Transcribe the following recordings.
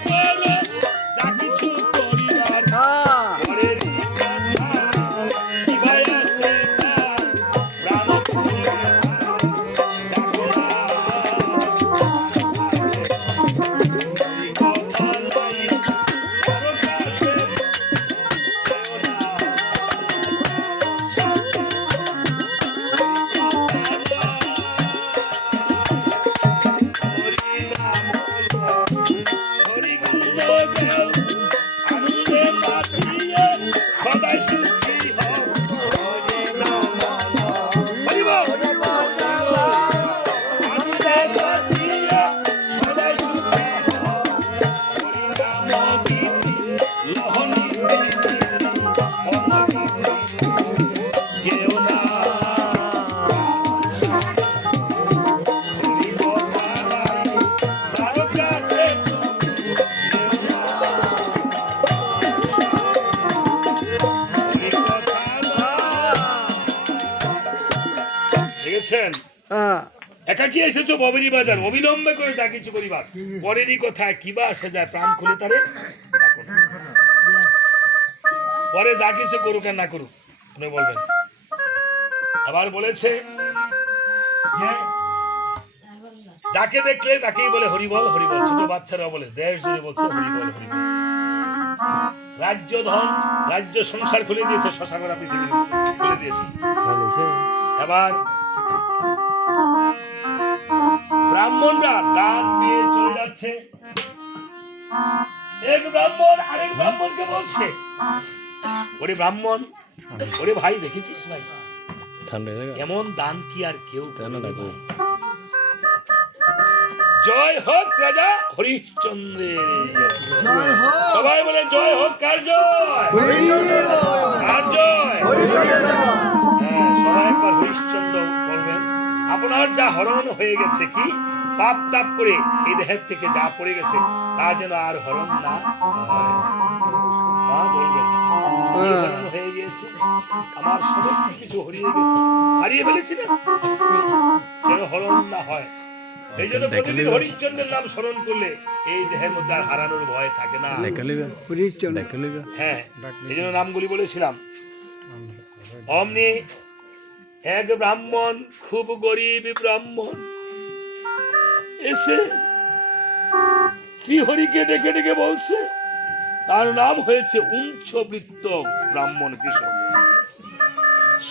করো দেখেছেন হ্যাঁ। একাকি এসেছ ববেরি বাজার অবিলম্বে করে যা কিছু করিবার। পরেরই কথা কিবা আসে যায় প্রাণ খুলে তারে পরে যা কিছু করুক আর না করুক আপনি বলবেন। আবার বলেছে যে যাকে দেখলে তাকেই বলে হরিবল হরিবল। ছোট বাচ্চারা বলে দেশ জুড়ে বলছে হরিবল হরিবল। রাজ্য ধন রাজ্য সংসার খুলে দিয়েছে শশাগরা পৃথিবী খুলে দিয়েছে। এবার ব্রাহ্মণরা দান দিয়ে চলে যাচ্ছে। এক ব্রাহ্মণ আরেক ব্রাহ্মণকে বলছে ওরে ব্রাহ্মণ ওরে ভাই দেখেছিস ভাই? এমন দান কি আর কেউ জয় হোক রাজা হরিশ্চন্দ্রের জয়। সবাই বলে জয় হোক কার জয়? কার জয়। হরণ হয়ে গেছে কি? পাপ তাপ করে এই দেহের থেকে যা পড়ে গেছে তা যেন আর হরণ না হয়। মা বলবেন হয়ে। গিয়েছে আমার সমস্ত কিছু হারিয়ে গেছে। হারিয়ে ফেলেছি না? যেন হরণ না হয়। এই জন্য প্রতিদিন হরিশ্চন্দ্রের নাম স্মরণ করলে এই দেহের মধ্যে আর হারানোর ভয় থাকে না। হ্যাঁ এই জন্য নামগুলি বলেছিলাম। অমনি এক ব্রাহ্মণ খুব গরিব ব্রাহ্মণ এসে শ্রীহরিকে ডেকে ডেকে বলছে তার নাম হয়েছে উঞ্চবৃত্ত ব্রাহ্মণ কৃষক।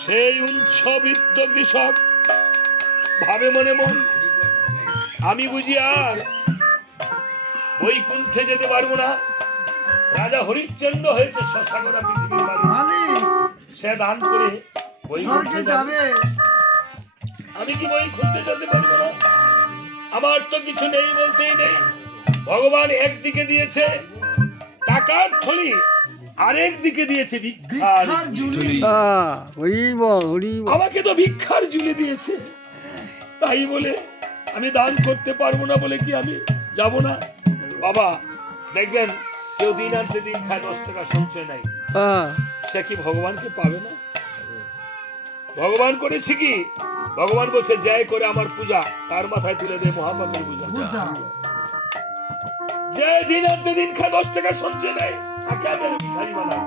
সেই উঞ্চবৃত্ত কৃষক ভাবে মনে মন আমি বুঝি আর বৈকুণ্ঠে যেতে পারব না। রাজা হরিশ্চন্দ্র হয়েছে শশাগরা পৃথিবীর সে দান করে স্বর্গে যাবে। যাবে। আমি কি বৈকুণ্ঠে যেতে পারব না? আমার তো কিছু নেই বলতেই নেই। ভগবান একদিকে দিয়েছে টাকার থলি আরেক দিকে দিয়েছে ভিক্ষার ঝুলি। বল আমাকে তো ভিক্ষার ঝুলি দিয়েছে। তাই বলে আমি দান করতে পারব না বলে কি আমি যাব না? বাবা দেখবেন কেউ দিন আনতে দিন খায় দশ টাকা সঞ্চয় নাই। হ্যাঁ সে কি ভগবানকে পাবে না? ভগবান করেছে কি? ভগবান বলছে জয় করে আমার পূজা তার মাথায় তুলে দেয় মহাপাপের পূজা। জয় দিন আনতে দিন খায় দশ টাকা সঞ্চয় নেই। তাকে আমি ভিখারি বানাই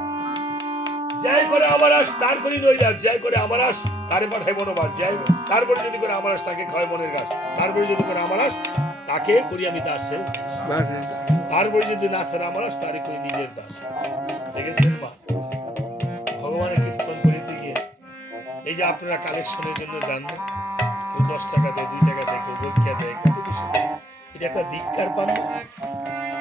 জয় করে আমার আস তার করি নইলাম জয় করে আমার আস তারে পাঠাই বনবাস। জয় তারপরে যদি করে আমার আস তাকে খাওয়াই মনের গাছ। তারপরে যদি করে আমার আস তাকে করি আমি দাসের তারপরে যদি না সেরা আমার আস তারে করি নিজের দাস। দেখেছেন মা? এই যে আপনারা কালেকশনের জন্য যান না? কেউ দশ টাকা দেয়, দুই টাকা দেয়, কেউ রক্ষা দেয়, কত কিছু। এটা একটা ধিক্কার পান?